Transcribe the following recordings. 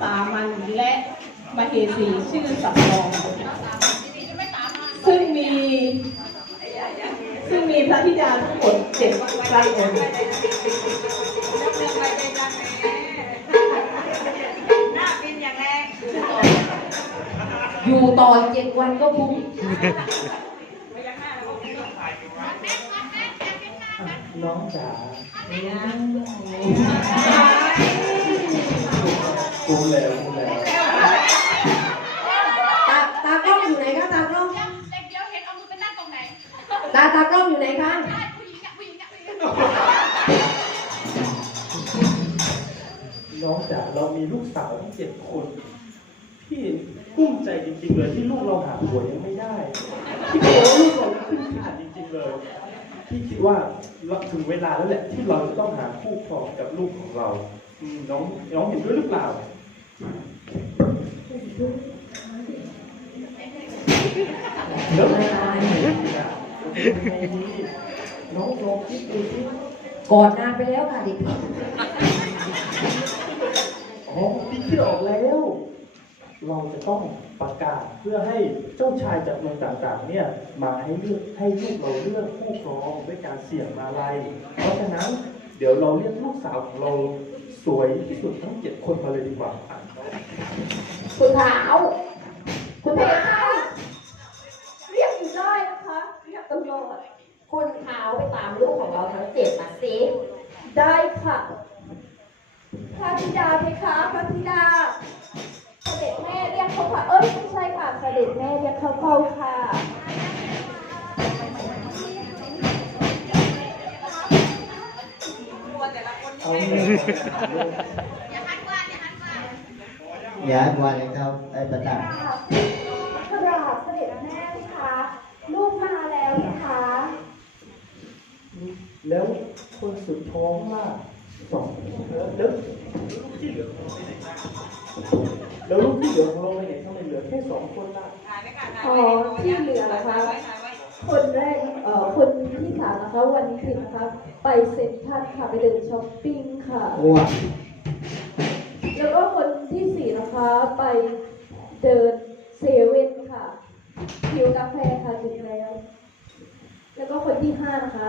สามัญและมเหสีชื่อสำรอง ซึ่งมีซึ่งมีพระธิดาทั้งหมดเจ็ดพระองค์อยู่ต่อเจ็ดวันก็คุ้มน้องจ๋า กูแล้วกูแล้วตาตากล้องอยู่ไหนคะตากล้องเด็กเดียวเห็นเอามือไปนั่งตรงไหนตาตากล้องอยู่ไหนคะได้ผู้หญิงอะผู้หญิงอะผู้หญิงน้องจ๋าเรามีลูกสาวทั้งเจ็ดคนพี่กุ้มใจจริงๆเลยที่ลูกเราหาผัวยังไม่ได้พี่กลัวว่าลูกเราขึ้นขาดจริงๆเลยพี่คิดว่าเราถึงเวลาแล้วแหละที่เราจะต้องหาคู่ครองกับลูกของเราอืมน้องน้องเห็นด้วยหรือเปล่า แล้วไม่ได้น้องลองคิดดูสิก่อนนานไปแล้วค่ะด็กอ๋อพี่คิดออกแล้ว เราจะต้องประกาศเพื่อให้เจ้าชายจากเมืองต่างๆ เนี่ยมาให้เลือกให้ลูกเราเลือกคู่ครองด้วยการเสี่ยงมาลัย เพราะฉะนั้นเดี๋ยวเราเรียกลูกสาวของเราสวยที่สุดทั้งเจ็ดคนมาเลยดีกว่า คุณขาวคุณเพชรเรียกอยู่ได้นะคะเรียกตลอดคุณขาวไปตามลูกของเราทั้งเจ็ดมาสิได้ค่ะพระธิดาเพคะพระธิดาเสด็จแม่เรียกเขาค่ะเอ้ยไม่ใช่ค่ะเสด็จแม่เรียกเขาเข้าค่ะเอาเรื่องอย่าหันว่าอย่าหันว่า อย่าให้วันเลยครับไอ้ประตักกราบเสด็จแม่ค่ะลูกมาแล้วนะคะแล้วคนสุดท้องล่ะสองแล้วแล้วลูกที่เหลือของเราไปไหนบ้างแล้วลูกที่เหลือของเราไปไหนทำไมเหลือแค่สองคนล่ะอ๋อที่เหลือนะคะ คนแรกเอ่อคนที่สามนะคะวันนี้คือนะคะ ไปเซ็นทรัลค่ะไปเดินช้อปปิ้งค่ะ คะไปเดินเซเว่นค่ะหิวกาแฟค่ะถึงแล้ว แล้วก็คนที่ห้านะคะ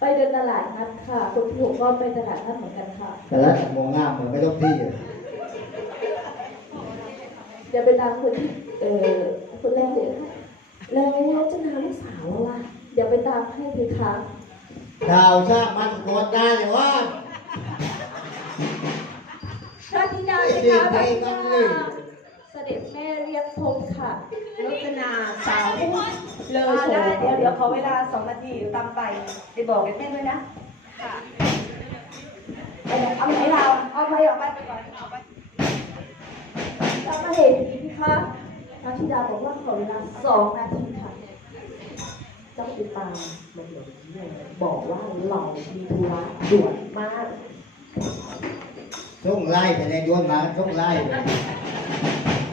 ไปเดินตลาดนัดค่ะ คนที่หกก็ไปตลาดนัดเหมือนกันค่ะ แต่ละมองงามเหมือนไม่ต้องพี่อะเดี๋ยวไปตามคนที่เอ่อคนแรกเลยค่ะแล้วจะนาลูกสาวแล้วล่ะเดี๋ยวไปตามให้เลยค่ะดาวชาติมันกดได้เลยว่า ระธิดาเพดีคะพใจระธิกัดาเลยเสด็จแม่เรียกพบค่ะรจนาสาวเลออ่าได้เดี๋ยวเดี๋ยวขอเวลาสองนาทีตามไปไปบอกแม่ด้วยนะค่ะเอาไหนเราเอาไปออกไปไปก่อนเอาไปตามมาเห็นพี่คะพระธิดาบอกว่าขอเวลาสองนาทีค่ะเจ้าติดตามันเลยบอกว่าเรามีธุระด่วนมาก ส่งไล่ไปเลยโยนมาส่งไล่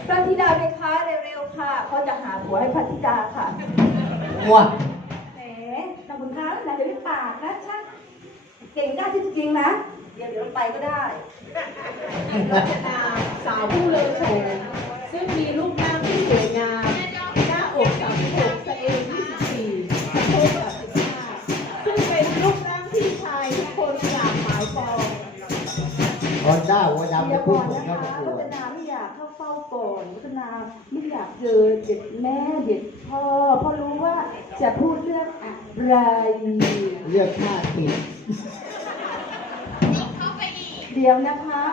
พระธิดาเพคะเร็วๆค่ะเขาจะหาผัวให้พระธิดาค่ะอ้วกแหมนางบุญค้านะเดี๋ยวนี้ปากนะช่างเก่งกล้าที่จริงๆนะ เดี๋ยวเดี๋ยวไปก็ได้รจนาสาวผู้เลอโฉมซึ่งมีรูปร่างที่สวยงาม คอนด้าหัวดำเดี๋จะยวพูก่ดอนผมนะคะประกววัฒนาไม่อยากเข้าเฝ้าก่อนวัฒนาไม่อยากเจอเด็ดแม่เด็ดพ่อเพราะรู้ว่าจะพูดเรื่องอะไรเลือกชาติดเข้าไปอีกเดี๋ยวนะคะ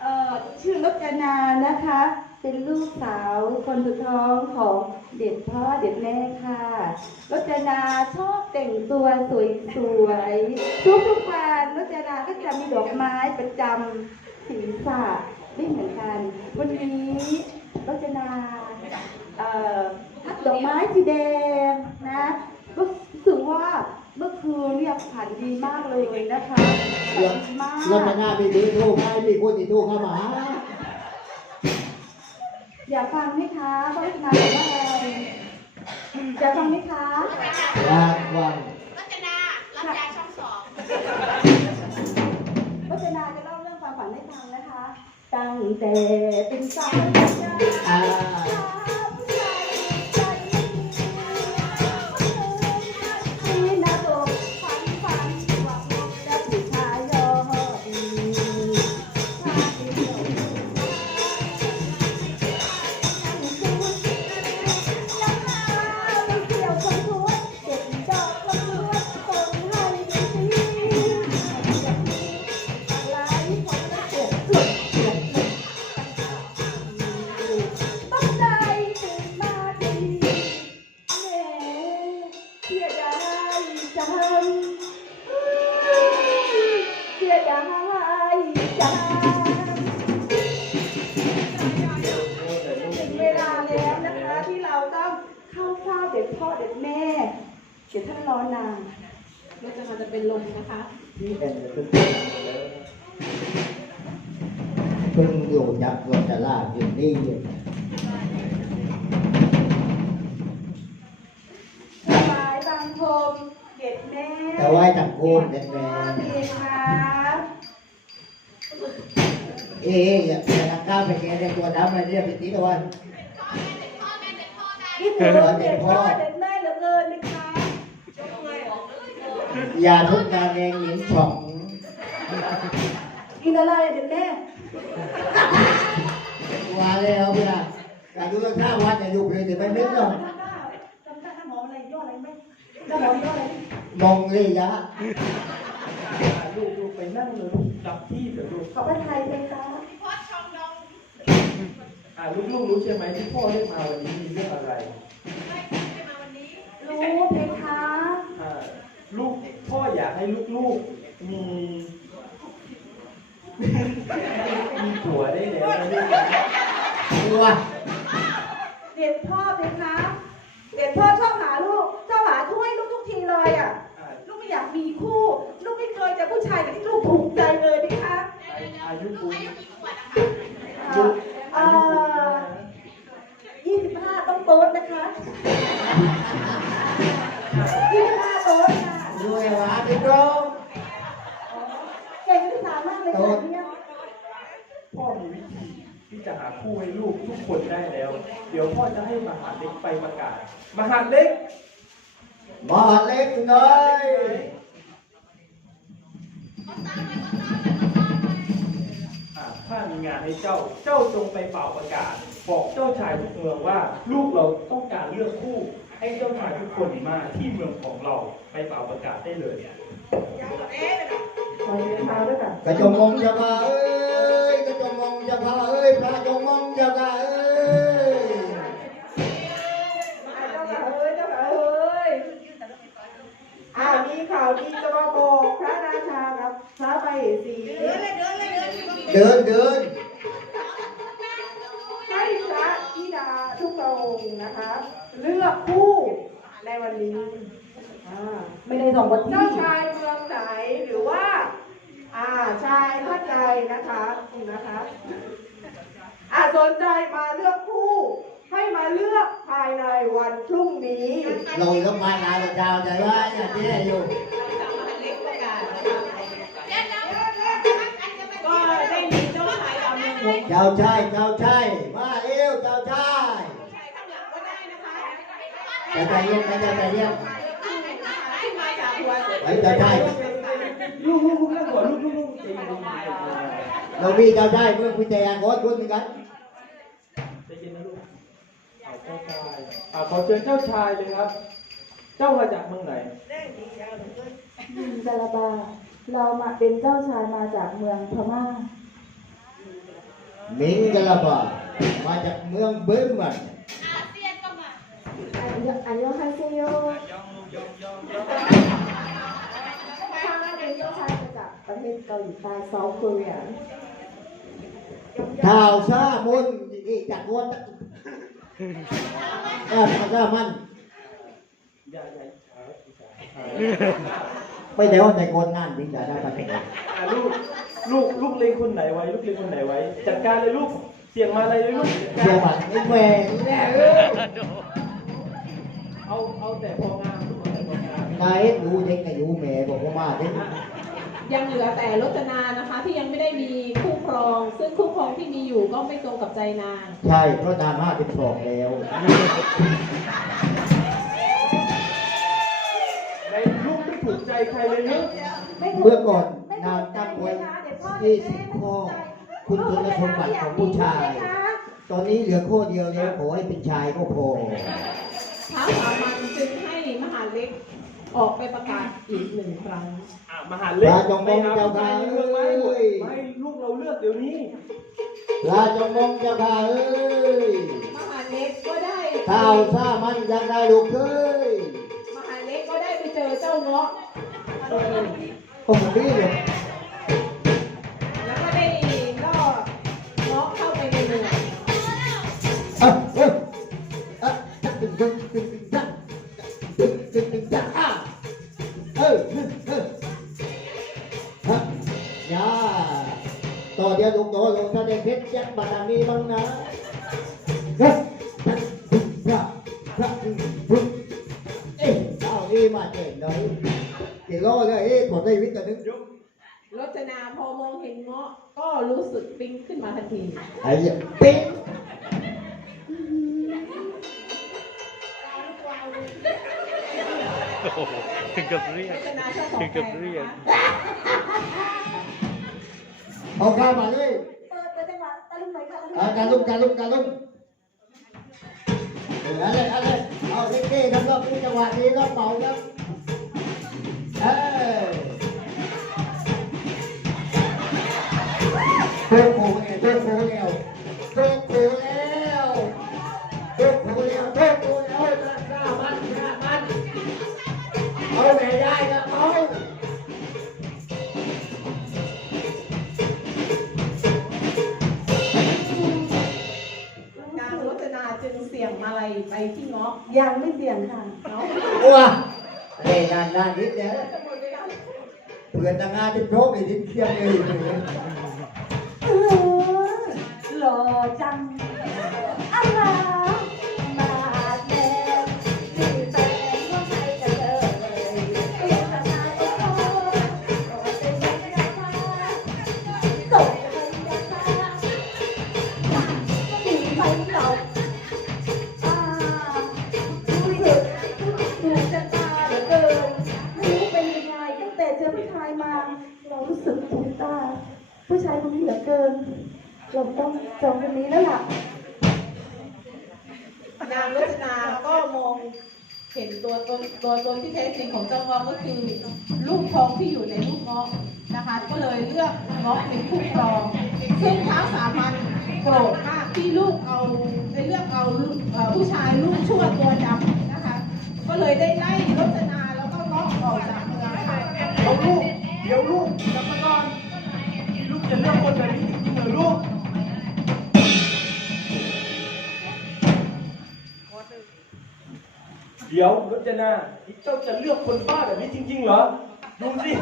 เอ่อชื่อรจนานะคะ เป็นลูกสาวคนสุดท้องของเด็ดพ่อเด็ดแม่ค่ะรจนาชอบแต่งตัวสวยๆทุกๆวันรจนาก็จะมีดอกไม้ประจำ ศีรษะไม่เหมือนกัน วันนี้รจนาเอ่อทัดดอกไม้สีแดงนะรู้สึกว่าเมื่อคืนเนี่ยผ่านดีมากเลยนะคะฝันดีมากรถหน้ามีดื้อทูกให้มีคนที่ทูกเข้ามาหาอยากฟังไหมคะว่ารัตนาบอกว่าอะไรอยากฟังไหมคะวางวางรัตนารับยาช่องสองรัตนาจะ ตั้งแต่เป็นสาวใจอ่า พิ่งอยู่ยักษ์รถจะลาอยู่นี่สบายบางพรมเด็กแม่แต่ว่าจังโคมเด็ดแม่ด็กค่ะเอ๊ะอย่าอย่าทำก้าวไปแกในตัวดำอะไรเนี่ยไปตีตะวันพ่อแม่เด็กพ่อแม่คิดถึงเด็กพ่อเด็กแม่เหลือเกินนะคะอย่าทุกการแรงหญิงช่อง กินอะไรเด็กแม่ว่าแล้วเวลาการดูข้าววัดอย่าอยู่เลยแต่ไม่เม็ดหรอกจำได้น้ำหอมอะไรย่ออะไรไหมน้ำหอมย่ออะไรมองเลยยะลูกลูกไปนั่งเลยลูกรับที่เดี๋ยวลูกขอบพระไทยไหมคะพ่อชองดองอ่าลูกลูกรู้ใช่ไหมที่พ่อได้มาวันนี้มีเรื่องอะไรได้ได้มาวันนี้รู้เพคะอ่าลูกพ่ออยากให้ลูกๆมี มีผัวได้แล้วนะลูกนะตัวเด็กพ่อเพคะเด็กพ่อชอบหาลูกชอบหาช่วยลูกทุกทีเลยอะอ่าลูกไม่อยากมีคู่ ลูกไม่เคยเจอผู้ชายที่ลูกถูกใจเลยเพคะอายุลูปูกอายุกี่ขวบนะคะลูกเอ่อายุปูอยี่สิบห้าต้องโต๊ดนะคะ คู่ให้ลูกทุกคนได้แล้ว เดี๋ยวพ่อจะให้มหาเล็กไปประกาศ มหาเล็ก มาเล็กเลยอ่าถ้ามีงานให้เจ้า เจ้าจงไปเป่าประกาศ บอกเจ้าชายทุกเมืองว่า ลูกเราต้องการเลือกคู่ ให้เจ้าชายทุกคนมาที่เมืองของเราไปเป่าประกาศได้เลยขอเดินทางด้วยค่ะกระจงมองจะพาเอ้ย เจ้าค่ะเอ้ยอ่ามีข่าวดีจะมาบอกพระราชากับพระไปสีเดินเดินเดินเดินเดินให้พระธิดาทุกพระองค์นะคะ เลือกคู่ในวันนี้อ่าไม่ได้สองวันเจ้าชายเมืองไหนหรือว่า อ่าชายท่านใดนะคะนะคะ อ่าสนใจมาเลือกคู่ ให้มาเลือกภายในวันพรุ่งนี้ เราต้องมาลาเราดาวใจว่าอย่างที่ได้อยู่ก็ได้มีเจ้าชายดาวเมืองหงส์เจ้าชายเจ้าชายมาเร็วเจ้าชายชายข้างหลังก็ได้นะคะเจ้าชายเรียกเจ้าชายเรียกขึ้นมาจากหัวไว้เจ้าชายลูกลูกลูกเรื่องก่อนลูกลูกลูกใจเย็นๆ เรามีเจ้าชายเมื่อคุณใจงโคตรคุณกันใจเย็นนะลูกเอาเจ้าชายอ่าขอเชิญเจ้าชายเลยครับ เจ้ามาจากเมืองไหนยินดาลาบา เรามาเป็นเจ้าชายมาจากเมืองพม่ามิงกะลาบา มาจากเมืองเบิร์มันอาเซียนก็มาอันยอันยองฮาเซโยข้าเป็นเจ้าชายมาจาก ประเทศเกาหลีใต้เซาท์เกาหลีข่าวซามุนอีกจากวัดเออข่าวซามันอย่าอย่าอ่าอ่าไม่ได้ว่าในคนงานที่จะได้ประเทศอ่าลูกลูกลูกเล็งคนไหนไว้ ลูกเล็งคนไหนไว้ จัดการเลยลูกเสียงมาเลยลูกจัดเชื่อการมันไอ้แหวนแน่เออเอาเอาแต่พองามลูกเอาแต่พองามนายดูเด็กในยูแม่บอกว่ามาเด็กอ ยังเหลือแต่รจนานะคะ ที่ยังไม่ได้มีคู่ครอง ซึ่งคู่ครองที่มีอยู่ก็ไม่ตรงกับใจนาง ใช่เพราะนานห้าสิบสองแล้ว ในลูกไม่ถูกใจใครเลยลูกเมื่อก่อนนางตั้งไว้ยี่สิบข้อคุณสมบัติของผู้ชาย ตอนนี้เหลือข้อเดียวแล้วขอให้เป็นชายก็พอ ท้าวสามัญจึงให้มหาเล็ก ออกไปประกาศอีกหนึ่งครั้ง อะมหาเล็กราชวงศ์ไม่เอาเจ้าผู้ชายค่ะในเมืองไมาให้หมดเอ้ย ไม่ลูกเราเลือกเดี๋ยวนี้ราชมงเจ้าค่ะเอ้ยมหาเล็กก็ได้ข้าวซามันยังได้ลูกเอ้ยมหาเล็กก็ได้ไปเจอเจ้าเงาะผมนี่เลย ด้วิทย์กันนึงรจนาพอมองเห็นเงาะก็รู้สึกปิ๊งขึ้นมาทันทีไอ้เหี้ยปิ๊งถึงกับเรียรก จนาชอบของถึงกับเรียกนะคะเอาข้ามาเลยเปิดเปิดจังหวะตะลุมหน่อยค่ะอ่าการลุกการลุกการลุกเอออะไรอะไร เอาเท่ๆครับรอบนี้จังหวะนี้รอบเป่าครับเออโต๊ะโคเนี่ยโต๊ะโผล่แล้วโต๊ะโผล่แล้ว งเสี่ยงมาลัยไปที่เงาะยังไม่เสี่ยงค่ะเนาะว้าเล่นนานนานนิดเดียวเพื่อนต่างงานที่โชคดีที่เที่ยงเลย เออหล่อจัง ต้องจองคนนี้แล้วล่ะนางรจนาก็มองเห็นตัวตนตัวตนที่แท้จริงของเจ้าเงาะก็คือ ลูกทองที่อยู่ในลูกเงาะนะคะ ก็เลยเลือกเงาะเป็นคู่ครองซึ่งท้าวสามัญโกรธมากที่ลูกเอาไปเลือกเอาเอ่อผู้ชายลูกชั่วตัวดำนะคะ ก็เลยได้ไล่รจนาแล้วก็เงาะออกจากเมืองค่ะเอาลูกเดี๋ยวลูกกลับมาก่อนลูกจะเลือกคนแบบนี้จริงๆเหรอลูก เดี๋ยวรจนาเจ้าจะเลือกคนบ้าแบบนี้จริง ๆ เหรอ ดูสิ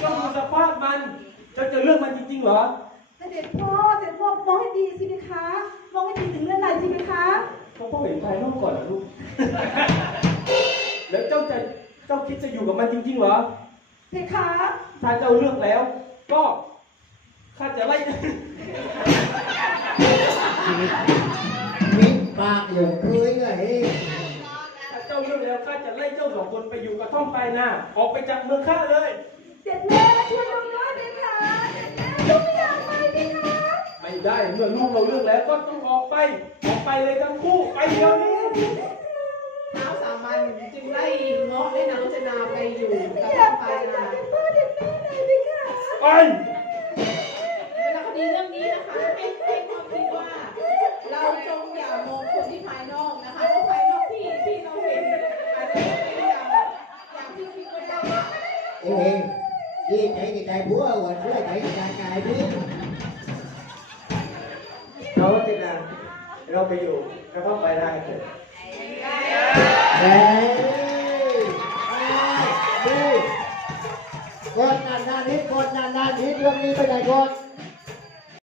เจ้าดูสภาพมัน เจ้าจะเลือกมันจริง ๆ เหรอ เสด็จพ่อเสด็จพ่อมองให้ดีสิคะ มองให้ดีถึงเรื่องอะไรสิคะเขาต้องเห็นภายนอกก่อนนะลูก แล้วเจ้าจะเจ้าคิดจะอยู่กับมันจริง ๆ เหรอ เพคะถ้าเจ้าเลือกแล้ว ก็ข้าจะไล่มิดปากอยู่เคยไงถ้าเจ้าเลือกแล้วข้าจะไล่เจ้าสองคนไปอยู่กระท่อมปลายนาออกไปจากเมืองข้าเลยเด็ดแม่ช่วยเราด้วยเพคะเด็ดแม่ลูกไม่อยากไปเพคะไม่ได้เมื่อลูกเราเลือกแล้วก็ต้องออกไปออกไปเลยทั้งคู่ไปเดี๋ยวนี้ท้าวสามัญจึงไล่เงาะและนางรจนาไปอยู่กับอยากไปไปนาเด็ดพ่อเด็ดแม่หน่อยเพคะไปวรรณคดีเรื่องนี้นะคะให้ให้ความคิดว่า ผัวหัวช่วยใจดีใจกายพี่เราติดนานเราไปอยู่แล้วก็ไปได้เถอะ